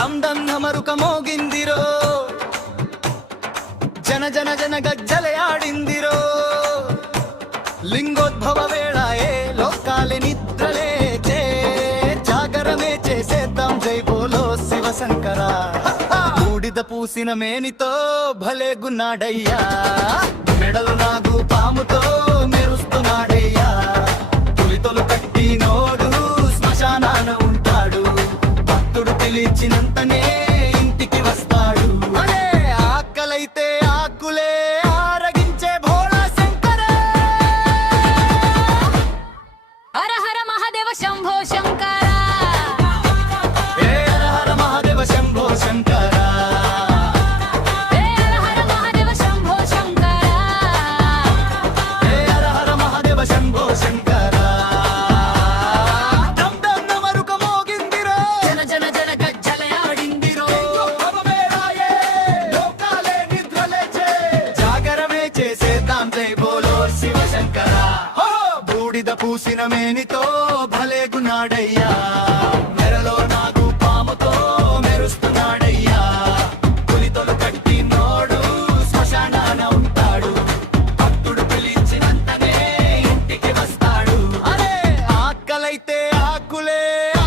డమ్ డమ్ ఢమరుక మోగిందిరో, జన జన జన గజ్జలే ఆడిందిరో. లింగోద్భవ వేళాయే లోకాలే నిద్రలేచే, జాగరమే చేసేద్దాం జై బోలో శివశంకర. బూడిద పూసిన మేనితో భలే గున్నాడయ్యా, మెడలు నాగు పాముతో మెరుస్తున్నాడయ్యా. తులితొలు కట్టి నోడు శ్మశానాన ఉంటాడు, భక్తుడు పిలిచినంతనే ఇంటికి వస్తాడు. అరే ఆకలైతే ఆకులే ఆరగించే భోళా శంకర. హర హర మహాదేవ శంభో శంకర, హే హర హర మహాదేవ శంభో శంకర. హే హర హర మహాదేవ శంభో శంకర, హే హర హర మహాదేవ శంభో శంకర. డమ్ డమ్ డమరుక మోగిందిరో, జన జన జన గజ్జలే ఆడిందిరో. వేళాయే లోకాలే నిద్రలేచే, జాగరమే చేసేద్దాం జై బోలో శివశంకర. బూడిద పూసిన మేనితో భలే గున్నాడయ్యా, మెరలో నాగు పాముతో మెరుస్తున్నాడయ్యా. పులితొలు కట్టి నోడు శ్మశానాన ఉంటాడు, భక్తుడు పిలిచినంతనే ఇంటికి వస్తాడు. అరే ఆకలైతే ఆకులే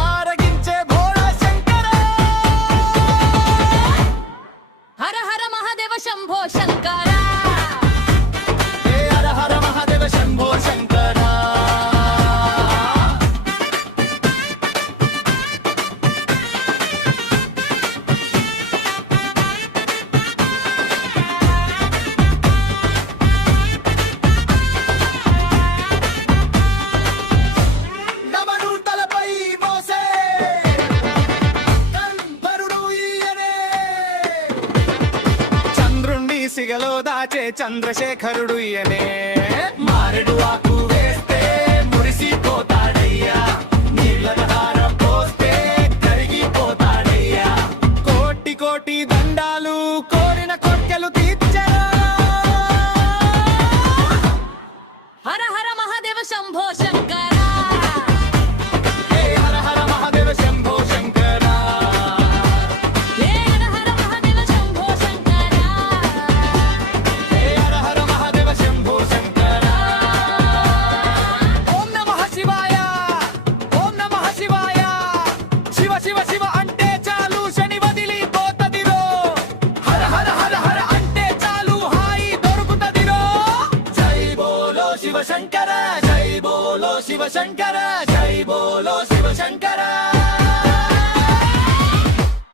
ఆరగించే భోళా శంకర. హర హర మహాదేవ శంభో శంకర, హే హర హర మహాదేవ శంభో శంకర. నమను తలపై మోసే కంబరుడు ఈయనే, చంద్రుణ్ణి సిగలో దాచే చంద్రశేఖరుడు ఈయనే. మారెడు ఆకు వేస్తే మురిసిపోతాడయ్యా, నీళ్ళ ధార పోస్తే కరిగిపోతాడయ్యా. కోటి కోటి దండాలు కోరిన కోర్కెలు తీర్చరా. హర హర మహాదేవ శంభో శంకర, హే హర హర మహాదేవ శంభో శంకర. హే హర హర మహాదేవ శంభో శంకర, హే హర హర మహాదేవ శంభో శంకర. ఓం నమః శివాయ, ఓం నమః శివాయ. శివ శివ శివ అంటే చాలు శని వదిలిపోతదిరో, హర హర హర హర అంటే చాలు హాయి దొరుకుతదిరో. జై బోలో శివ శంకర, జై బోలో శివ శంకర, జై బోలో